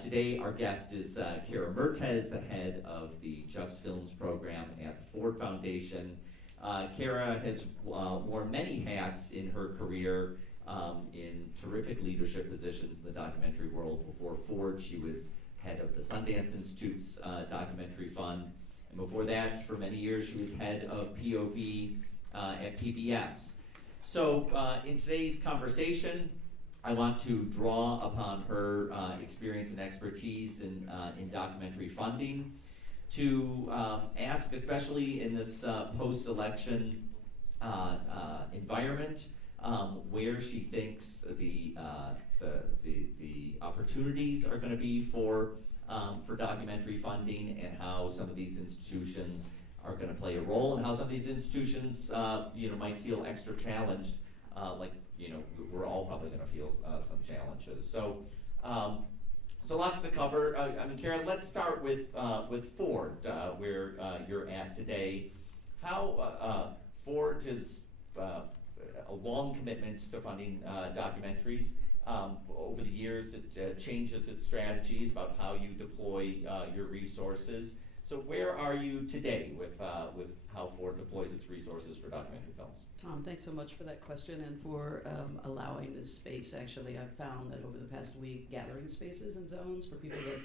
Today our guest is Cara Martes, the head of the JustFilms program at the Ford Foundation. Cara has worn many hats in her career in terrific leadership positions in the documentary world. Before Ford, she was head of the Sundance Institute's documentary fund. And before that, for many years, she was head of POV at PBS. So in today's conversation, I want to draw upon her experience and expertise in documentary funding to ask, especially in this post-election environment, where she thinks the opportunities are going to be for documentary funding, and how some of these institutions are going to play a role, and how some of these institutions might feel extra challenged, we're all probably going to feel some challenges. So lots to cover. Cara, let's start with Ford, where you're at today. How Ford has a long commitment to funding documentaries. Over the years, it changes its strategies about how you deploy your resources. So where are you today with how Ford deploys its resources for documentary films? Thom, thanks so much for that question and for allowing this space. Actually, I've found that over the past week, gathering spaces and zones for people that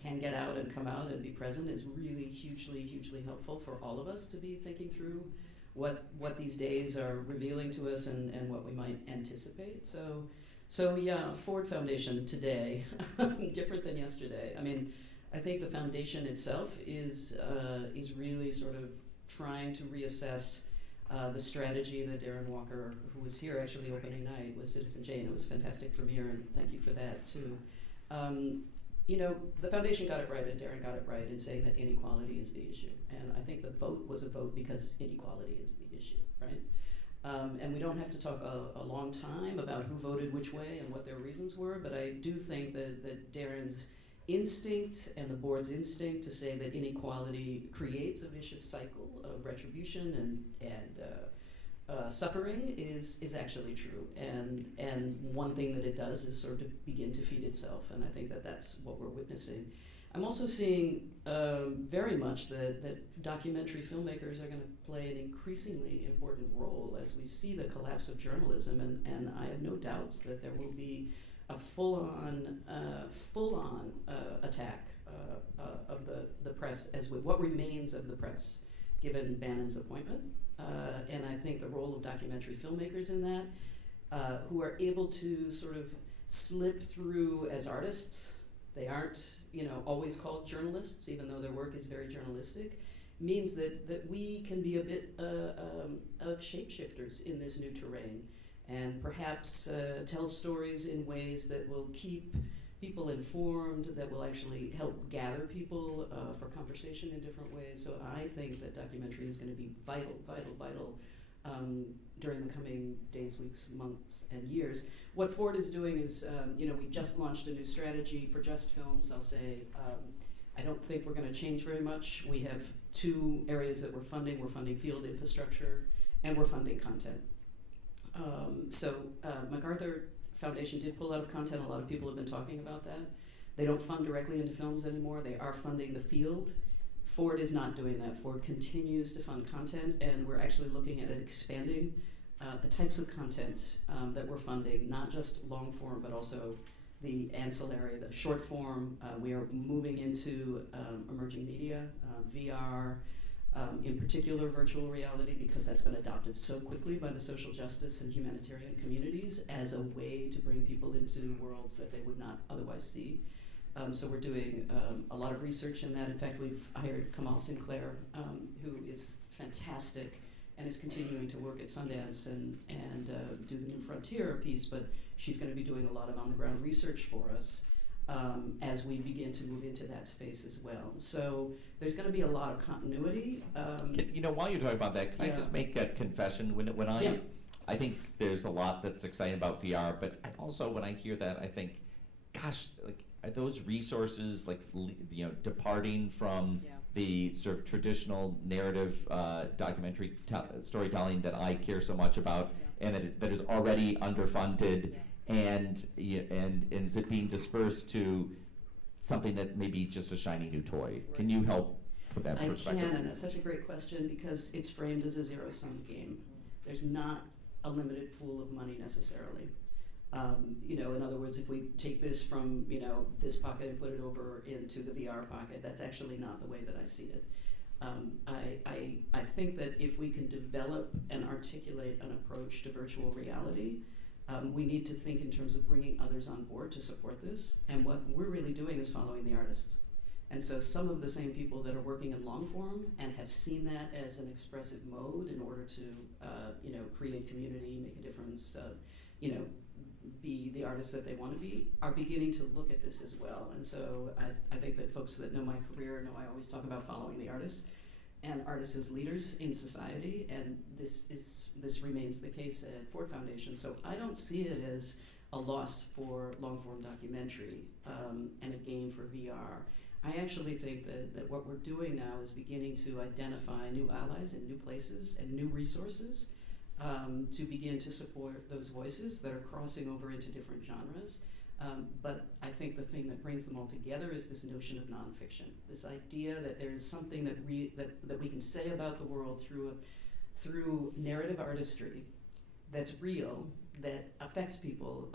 can get out and come out and be present is really hugely helpful for all of us to be thinking through what these days are revealing to us and what we might anticipate. So yeah, Ford Foundation today, different than yesterday. I think the foundation itself is really sort of trying to reassess the strategy that Darren Walker, who was here actually opening night with Citizen Jane, it was a fantastic premiere, and thank you for that too. The foundation got it right, and Darren got it right in saying that inequality is the issue. And I think the vote was a vote because inequality is the issue, right? And we don't have to talk a long time about who voted which way and what their reasons were, but I do think that Darren's instinct and the board's instinct to say that inequality creates a vicious cycle of retribution and suffering is actually true. And one thing that it does is sort of begin to feed itself, and I think that that's what we're witnessing. I'm also seeing very much that documentary filmmakers are going to play an increasingly important role as we see the collapse of journalism, and I have no doubts that there will be a full-on attack of the press, what remains of the press, given Bannon's appointment. And I think the role of documentary filmmakers in that, who are able to sort of slip through as artists. They aren't, always called journalists, even though their work is very journalistic, means that we can be a bit of shapeshifters in this new terrain, and perhaps tell stories in ways that will keep people informed, that will actually help gather people for conversation in different ways. So I think that documentary is going to be vital during the coming days, weeks, months, and years. What Ford is doing is, we just launched a new strategy for JustFilms. I'll say, I don't think we're going to change very much. We have two areas that we're funding. We're funding field infrastructure, and we're funding content. MacArthur Foundation did pull out of content. A lot of people have been talking about that. They don't fund directly into films anymore. They are funding the field. Ford is not doing that. Ford continues to fund content, and we're actually looking at expanding the types of content that we're funding, not just long form, but also the ancillary, the short form. We are moving into emerging media, VR, in particular virtual reality, because that's been adopted so quickly by the social justice and humanitarian communities as a way to bring people into worlds that they would not otherwise see. So we're doing a lot of research in that. In fact, we've hired Kamal Sinclair, who is fantastic and is continuing to work at Sundance and do the New Frontier piece, but she's going to be doing a lot of on-the-ground research for us as we begin to move into that space as well. So there's going to be a lot of continuity. While you're talking about that, can I just make a confession? I think there's a lot that's exciting about VR, but also when I hear that, I think, gosh, are those resources departing from the sort of traditional narrative documentary storytelling that I care so much about, and that is already underfunded, and is it being dispersed to something that may be just a shiny new toy? Can you help put that in perspective? I can, and that's such a great question because it's framed as a zero-sum game. There's not a limited pool of money necessarily. You know, in other words, if we take this from, you know, this pocket and put it over into the VR pocket, that's actually not the way that I see it. I think that if we can develop and articulate an approach to virtual reality, we need to think in terms of bringing others on board to support this. And what we're really doing is following the artists. And so some of the same people that are working in long form and have seen that as an expressive mode in order to, you know, create community, make a difference, you know, be the artists that they want to be, are beginning to look at this as well. And so I think that folks that know my career know I always talk about following the artists and artists as leaders in society, and this remains the case at Ford Foundation. So I don't see it as a loss for long-form documentary and a gain for VR. I actually think that what we're doing now is beginning to identify new allies in new places and new resources to begin to support those voices that are crossing over into different genres. But I think the thing that brings them all together is this notion of nonfiction, this idea that there is something that we can say about the world through narrative artistry that's real, that affects people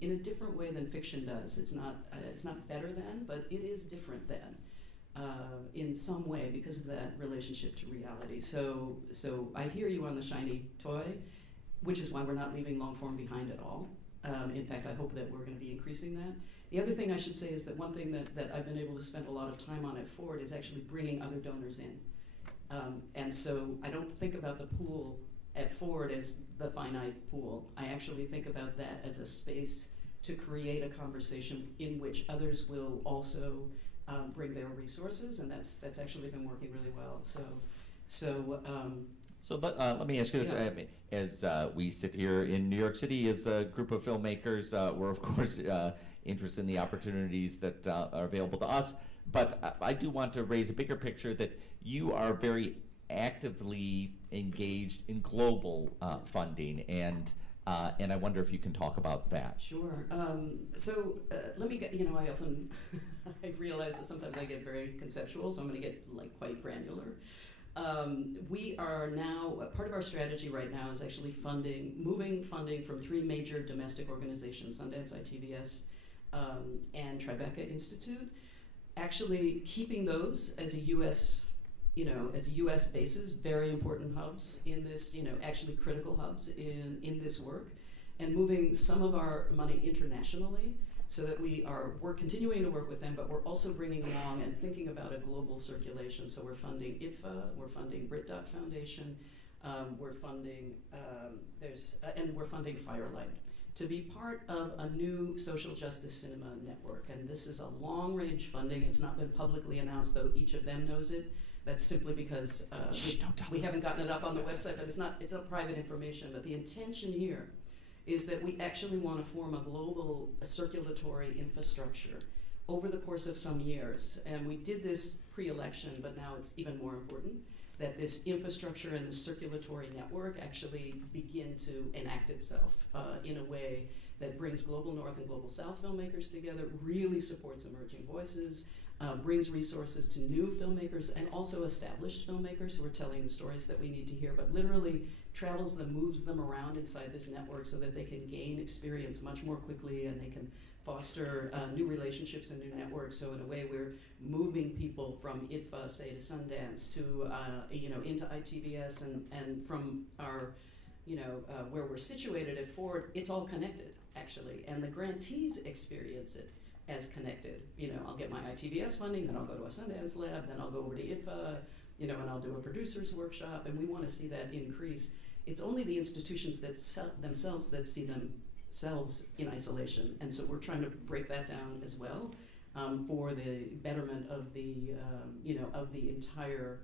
in a different way than fiction does. It's not better than, but it is different than. In some way because of that relationship to reality. So I hear you on the shiny toy, which is why we're not leaving long form behind at all. In fact, I hope that we're going to be increasing that. The other thing I should say is that one thing that I've been able to spend a lot of time on at Ford is actually bringing other donors in. And so I don't think about the pool at Ford as the finite pool. I actually think about that as a space to create a conversation in which others will also bring their resources, and that's actually been working really well. So let me ask you this. Yeah. I mean, as we sit here in New York City as a group of filmmakers, we're of course interested in the opportunities that are available to us. But I do want to raise a bigger picture that you are very actively engaged in global funding, and I wonder if you can talk about that. Sure. Let me get, you know, I often, I realize that sometimes I get very conceptual, so I'm going to get like quite granular. We are now, part of our strategy right now is actually moving funding from 3 major domestic organizations, Sundance, ITVS, and Tribeca Institute, actually keeping those as a U.S., you know, as U.S. bases, very important hubs in this, you know, actually critical hubs in this work, and moving some of our money internationally so that we're continuing to work with them, but we're also bringing along and thinking about a global circulation. So we're funding ITFA, we're funding BritDoc Foundation, we're funding, and we're funding Firelight to be part of a new social justice cinema network. And this is a long-range funding. It's not been publicly announced, though each of them knows it. That's simply because we haven't gotten it up on the website, but it's not private information. But the intention here is that we actually want to form a global circulatory infrastructure over the course of some years. And we did this pre-election, but now it's even more important that this infrastructure and this circulatory network actually begin to enact itself in a way that brings global North and global South filmmakers together, really supports emerging voices, brings resources to new filmmakers and also established filmmakers who are telling the stories that we need to hear, but literally travels them, moves them around inside this network so that they can gain experience much more quickly and they can foster new relationships and new networks. So in a way, we're moving people from ITFA, say, to Sundance, to into ITVS, and from our, where we're situated at Ford, it's all connected actually, and the grantees experience it as connected. I'll get my ITVS funding, then I'll go to a Sundance lab, then I'll go over to ITFA, and I'll do a producer's workshop, and we want to see that increase. It's only the institutions that themselves that see themselves in isolation, and so we're trying to break that down as well for the betterment of the of the entire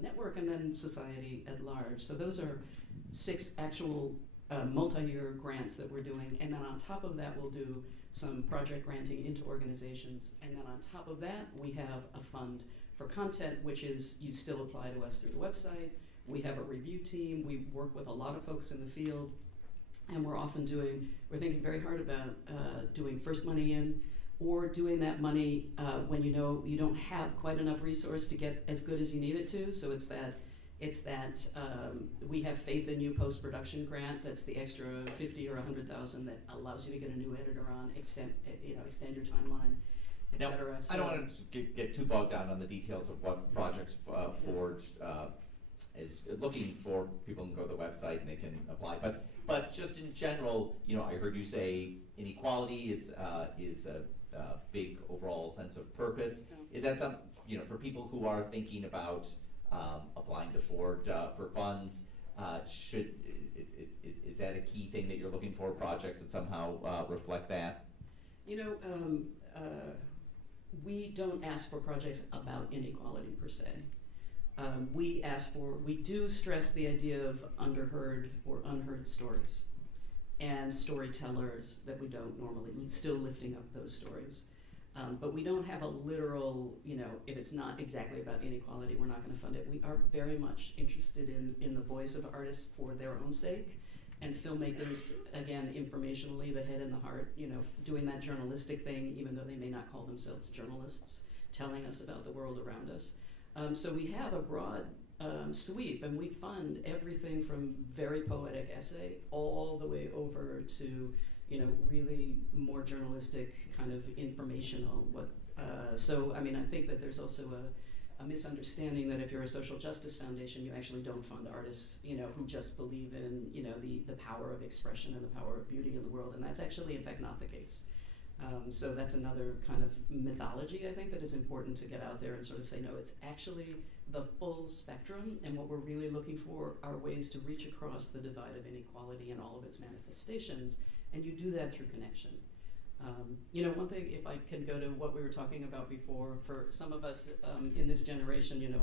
network and then society at large. So those are 6 actual multi-year grants that we're doing, and then on top of that we'll do some project granting into organizations, and then on top of that we have a fund for content, which is you still apply to us through the website. We have a review team. We work with a lot of folks in the field, and we're thinking very hard about doing first money in or doing that money when you know you don't have quite enough resource to get as good as you need it to. So it's that we have Faith in You post-production grant. That's the extra 50 or 100,000 that allows you to get a new editor on, extend your timeline, Now, etc. I don't want to get too bogged down on the details of what projects Forge is looking for. People can go to the website and they can apply. But just in general, I heard you say inequality is a big overall sense of purpose. Yeah. Is that some, for people who are thinking about applying to Ford for funds, is that a key thing that you're looking for, projects that somehow reflect that? We don't ask for projects about inequality per se. We do stress the idea of underheard or unheard stories and storytellers that we don't normally, still lifting up those stories. But we don't have a literal, if it's not exactly about inequality, we're not going to fund it. We are very much interested in the voice of artists for their own sake, and filmmakers, again, informationally, the head and the heart, doing that journalistic thing, even though they may not call themselves journalists, telling us about the world around us. So we have a broad sweep, and we fund everything from very poetic essay all the way over to really more journalistic, kind of informational. I think that there's also a misunderstanding that if you're a social justice foundation, you actually don't fund artists, who just believe in, the power of expression and the power of beauty in the world, and that's actually, in fact, not the case. So that's another kind of mythology, I think, that is important to get out there and sort of say, no, it's actually the full spectrum, and what we're really looking for are ways to reach across the divide of inequality in all of its manifestations, and you do that through connection. One thing, if I can go to what we were talking about before, for some of us in this generation, I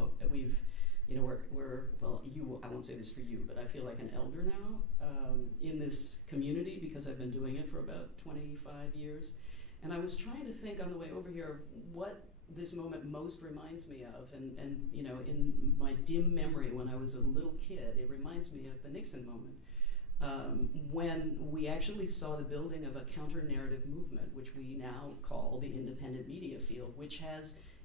won't say this for you, but I feel like an elder now in this community because I've been doing it for about 25 years. And I was trying to think on the way over here what this moment most reminds me of. And in my dim memory when I was a little kid, it reminds me of the Nixon moment. When we actually saw the building of a counter-narrative movement, which we now call the independent media field,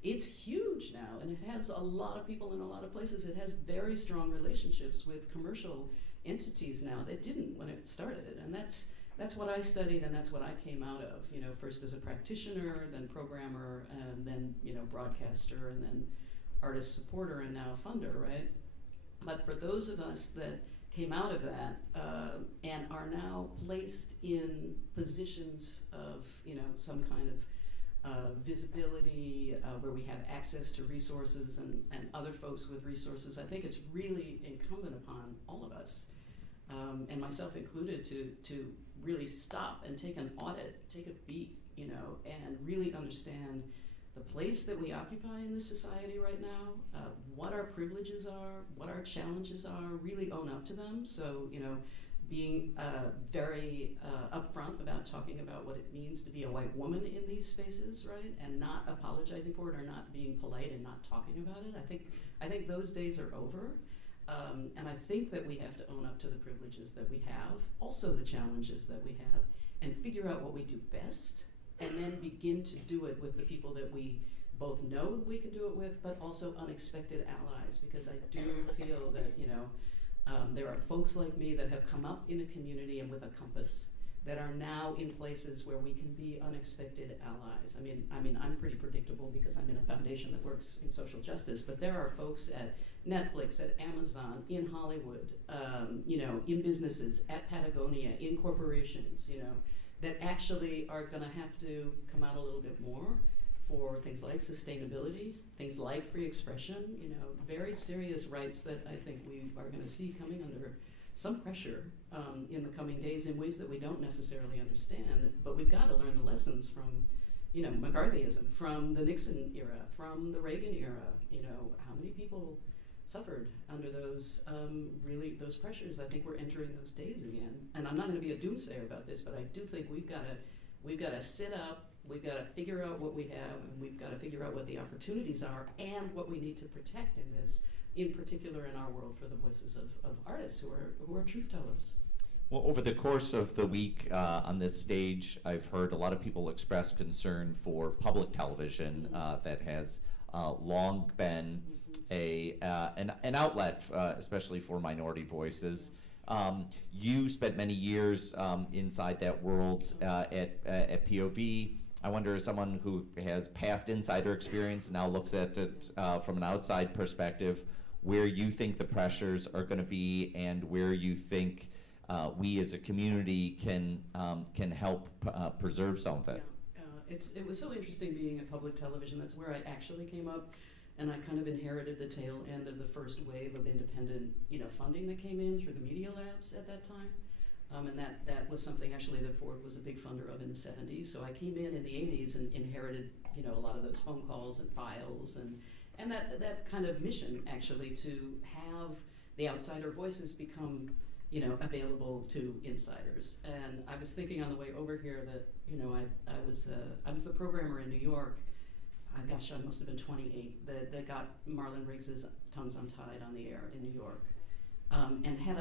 it's huge now, and it has a lot of people in a lot of places. It has very strong relationships with commercial entities now that didn't when it started, and that's what I studied, and that's what I came out of. First as a practitioner, then programmer, and then broadcaster, and then artist supporter, and now funder, right? But for those of us that came out of that and are now placed in positions of some kind of visibility where we have access to resources and other folks with resources, I think it's really incumbent upon all of us, and myself included, to really stop and take an audit, take a beat, and really understand the place that we occupy in this society right now, what our privileges are, what our challenges are, really own up to them. So, being very upfront about talking about what it means to be a white woman in these spaces, right? And not apologizing for it or not being polite and not talking about it. I think those days are over. And I think that we have to own up to the privileges that we have, also the challenges that we have, and figure out what we do best, and then begin to do it with the people that we both know that we can do it with, but also unexpected allies, because I do feel that, there are folks like me that have come up in a community and with a compass that are now in places where we can be unexpected allies. I mean, I'm pretty predictable because I'm in a foundation that works in social justice, but there are folks at Netflix, at Amazon, in Hollywood, in businesses, at Patagonia, in corporations, that actually are going to have to come out a little bit more for things like sustainability, things like free expression, very serious rights that I think we are going to see coming under some pressure in the coming days in ways that we don't necessarily understand. But we've got to learn the lessons from, McCarthyism, from the Nixon era, from the Reagan era. How many people suffered under those those pressures. I think we're entering those days again. And I'm not going to be a doomsayer about this, but I do think we've got to sit up. We've got to figure out what we have, and we've got to figure out what the opportunities are and what we need to protect in this, in particular in our world, for the voices of artists who are truth tellers. Well, over the course of the week on this stage, I've heard a lot of people express concern for public television that has long been an outlet, especially for minority voices. You spent many years inside that world at POV. I wonder, as someone who has past insider experience and now looks at it from an outside perspective, where you think the pressures are going to be, and where you think we as a community can help preserve some of it. Yeah. It was so interesting being at public television. That's where I actually came up, and I kind of inherited the tail end of the first wave of independent, funding that came in through the media labs at that time. And that was something actually that Ford was a big funder of in the 70s. So I came in the 80s and inherited, a lot of those phone calls and files and that kind of mission actually to have the outsider voices become, available to insiders. And I was thinking on the way over here that, I was the programmer in New York. Gosh, I must have been 28 that got Marlon Riggs's Tongues Untied on the air in New York. And had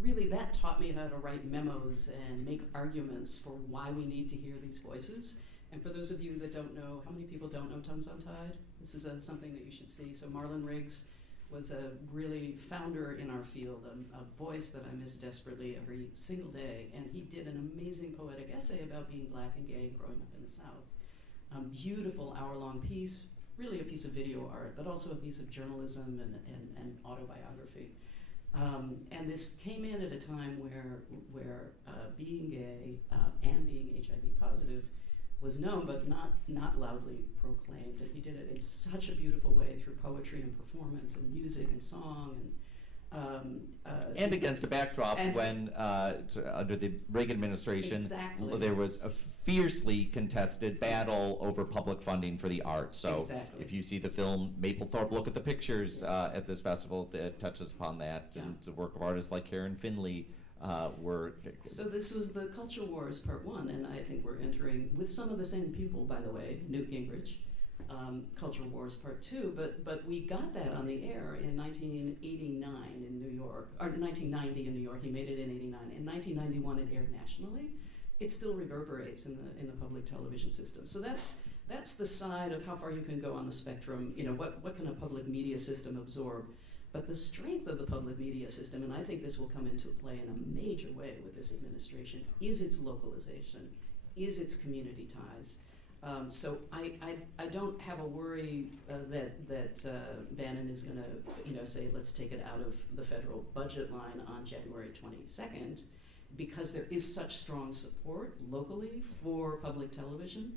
really that taught me how to write memos and make arguments for why we need to hear these voices. And for those of you that don't know, how many people don't know Tongues Untied? This is something that you should see. So Marlon Riggs was a really founder in our field, a voice that I miss desperately every single day. And he did an amazing poetic essay about being black and gay and growing up in the South. Beautiful hour-long piece, really a piece of video art, but also a piece of journalism and autobiography. And this came in at a time where being gay and being HIV positive was known, but not loudly proclaimed. And he did it in such a beautiful way through poetry and performance and music and song and against a backdrop when under the Reagan administration, exactly. There was a fiercely contested battle over public funding for the arts. So exactly. If you see the film Mapplethorpe, look at the pictures at this festival that touches upon that. Yeah. And the work of artists like Karen Finley were... So this was the Culture Wars Part 1, and I think we're entering, with some of the same people, by the way, Newt Gingrich, Culture Wars Part 2, but we got that on the air in 1989 in New York, or 1990 in New York. He made it in 89. In 1991, it aired nationally. It still reverberates in the public television system. So that's the side of how far you can go on the spectrum. What can a public media system absorb? But the strength of the public media system, and I think this will come into play in a major way with this administration, is its localization, is its community ties. So I don't have a worry that Bannon is going to say let's take it out of the federal budget line on January 22nd, because there is such strong support locally for public television.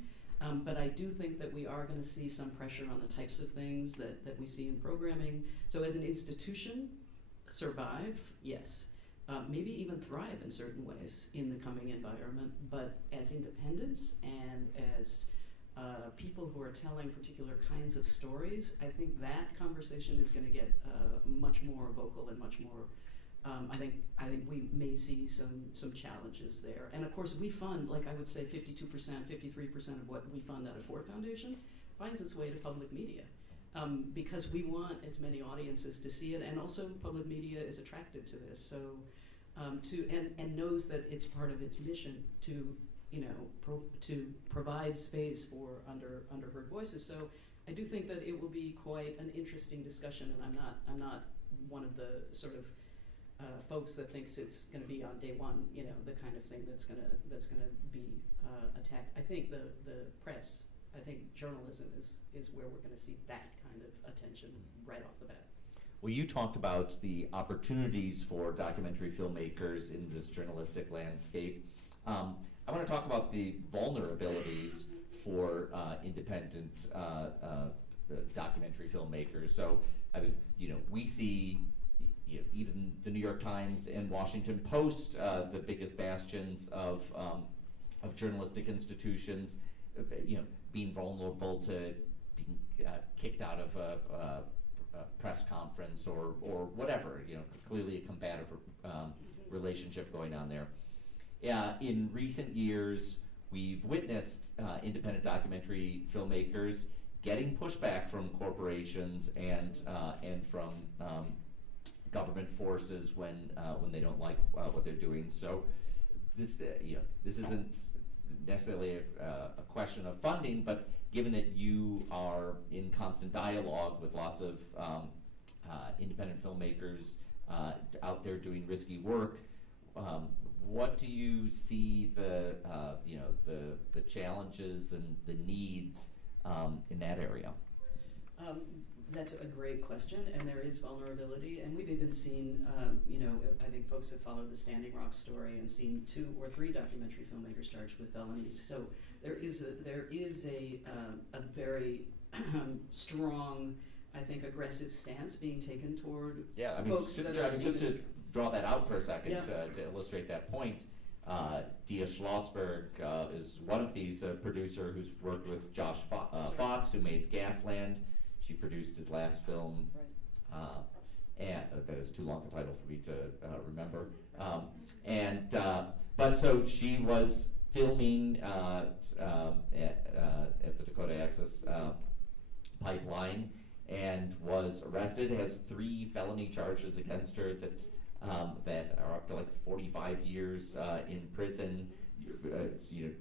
But I do think that we are going to see some pressure on the types of things that we see in programming. So as an institution, survive, yes. Maybe even thrive in certain ways in the coming environment, but as independents and as people who are telling particular kinds of stories, I think that conversation is going to get much more vocal and much more. I think we may see some challenges there. And of course we fund, like I would say 52%, 53% of what we fund out of Ford Foundation finds its way to public media. Because we want as many audiences to see it, and also public media is attracted to this. So and knows that it's part of its mission to to provide space for underheard voices. So I do think that it will be quite an interesting discussion, and I'm not one of the sort of folks that thinks it's going to be on day one, the kind of thing that's going to be attacked. I think the press, I think journalism is where we're going to see that kind of attention right off the bat. Well, you talked about the opportunities for documentary filmmakers in this journalistic landscape. I want to talk about the vulnerabilities for independent documentary filmmakers. So, we see even the New York Times and Washington Post, the biggest bastions of journalistic institutions, being vulnerable to being kicked out of a press conference or whatever. Clearly a combative relationship going on there. In recent years, we've witnessed independent documentary filmmakers getting pushback from corporations and from government forces when they don't like what they're doing. So this this isn't necessarily a question of funding, but given that you are in constant dialogue with lots of independent filmmakers out there doing risky work, what do you see the the challenges and the needs in that area? That's a great question, and there is vulnerability, and we've even seen, I think folks have followed the Standing Rock story and seen 2 or 3 documentary filmmakers charged with felonies. So there is a very strong, I think, aggressive stance being taken toward folks that are just to draw that out for a second, yeah. to illustrate that point. Dia Schlossberg is one of these, producer who's worked with Josh Fox, who made Gasland. She produced his last film, right. And that is too long a title for me to remember. But so she was filming at the Dakota Access Pipeline and was arrested. Has 3 felony charges against her that are up to like 45 years in prison.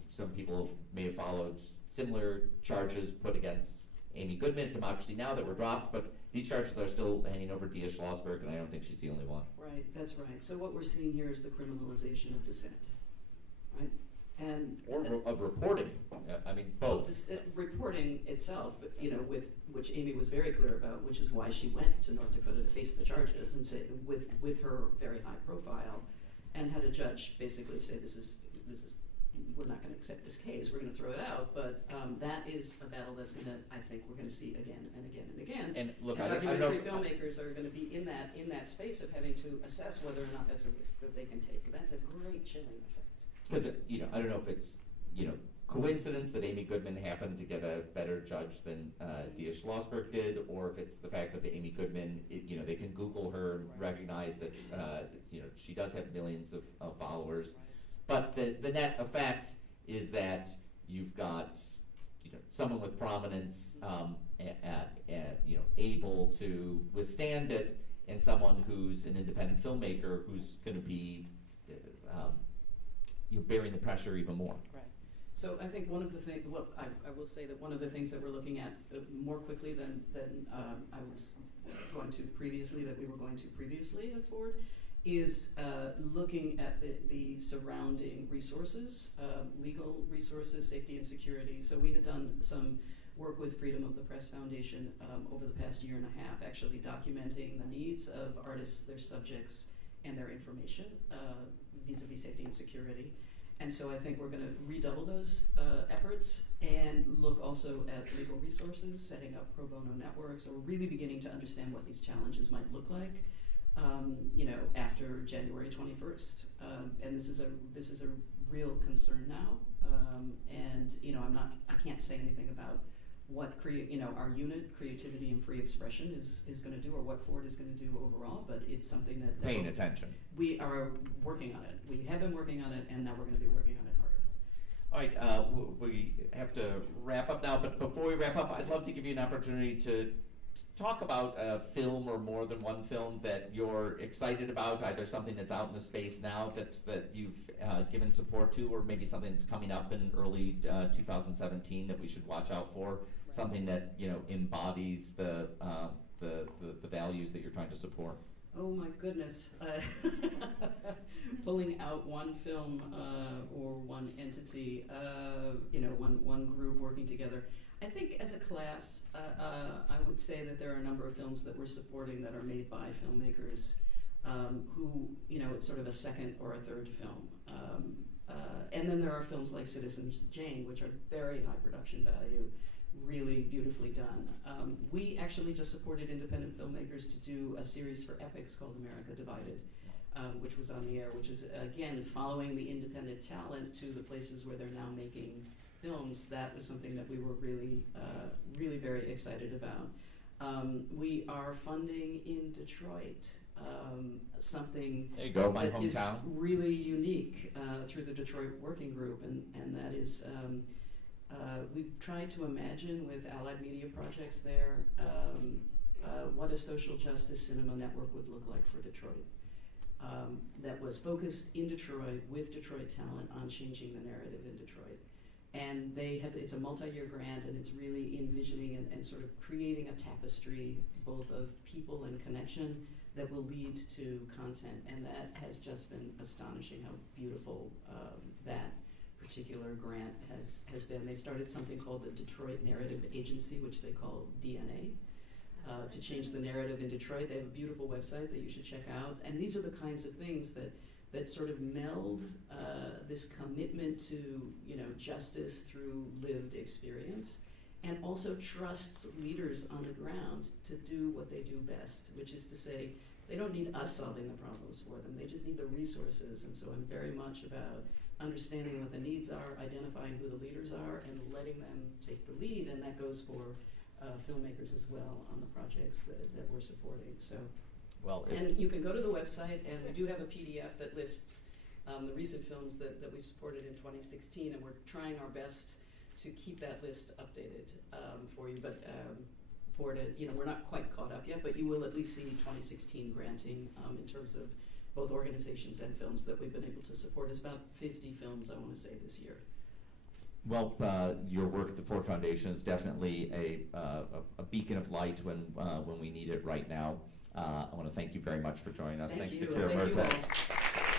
Some people may have followed similar charges put against Amy Goodman at Democracy Now! That were dropped, but these charges are still hanging over Dia Schlossberg, and I don't think she's the only one. Right, that's right. So what we're seeing here is the criminalization of dissent, right? And of reporting. I mean, both. Reporting itself, with which Amy was very clear about, which is why she went to North Dakota to face the charges and say with her very high profile, and had a judge basically say this is we're not going to accept this case, we're going to throw it out. But that is a battle that's going to, I think, we're going to see again and again and again. And look, and I don't documentary filmmakers are going to be in that space of having to assess whether or not that's a risk that they can take. That's a great chilling effect. Because I don't know if it's coincidence that Amy Goodman happened to get a better judge than Dia Schlossberg did, or if it's the fact that the Amy Goodman, they can Google her and recognize that she does have millions of followers. Right. But the net effect is that you've got someone with prominence able to withstand it, and someone who's an independent filmmaker who's going to be bearing the pressure even more. Right. So I think one of the things, I will say that one of the things that we're looking at more quickly than I was going to previously, that we were going to previously at Ford, is looking at the surrounding resources, legal resources, safety and security. So we had done some work with Freedom of the Press Foundation over the past year and a half, actually documenting the needs of artists, their subjects, and their information vis-a-vis safety and security. And so I think we're going to redouble those efforts and look also at legal resources, setting up pro bono networks. So we're really beginning to understand what these challenges might look like, after January 21st. And this is a real concern now. And I can't say anything about what our unit, Creativity and Free Expression, is going to do, or what Ford is going to do overall, but it's something that paying attention. We are working on it. We have been working on it, and now we're going to be working on it harder. All right, we have to wrap up now, but before we wrap up, I'd love to give you an opportunity to talk about a film or more than one film that you're excited about, either something that's out in the space now that you've given support to, or maybe something that's coming up in early 2017 that we should watch out for, right. Something that embodies the values that you're trying to support. Oh my goodness. Pulling out one film or one entity, one group working together. I think as a class, I would say that there are a number of films that we're supporting that are made by filmmakers who, it's sort of a second or a third film. And then there are films like Citizen Jane, which are very high production value, really beautifully done. We actually just supported independent filmmakers to do a series for Epics called America Divided, which was on the air, which is, again, following the independent talent to the places where they're now making films. That was something that we were really very excited about. We are funding in Detroit something there you go, my that hometown. Is really unique through the Detroit Working Group, and that is we've tried to imagine with Allied Media Projects there what a social justice cinema network would look like for Detroit. That was focused in Detroit with Detroit talent on changing the narrative in Detroit. And it's a multi-year grant, and it's really envisioning and sort of creating a tapestry both of people and connection that will lead to content. And that has just been astonishing how beautiful that particular grant has been. They started something called the Detroit Narrative Agency, which they call DNA, to change the narrative in Detroit. They have a beautiful website that you should check out. And these are the kinds of things that sort of meld this commitment to, you know, justice through lived experience, and also trusts leaders on the ground to do what they do best, which is to say, they don't need us solving the problems for them. They just need the resources. And so I'm very much about understanding what the needs are, identifying who the leaders are, and letting them take the lead. And that goes for filmmakers as well on the projects that we're supporting. So. Well, and you can go to the website, and we do have a PDF that lists the recent films that we've supported in 2016, and we're trying our best to keep that list updated for you. But we're not quite caught up yet, but you will at least see 2016 granting in terms of both organizations and films that we've been able to support. It's about 50 films, I want to say, this year. Well, your work at the Ford Foundation is definitely a beacon of light when we need it right now. I want to thank you very much for joining us. Thanks to you. Cara Thank Martes. You all.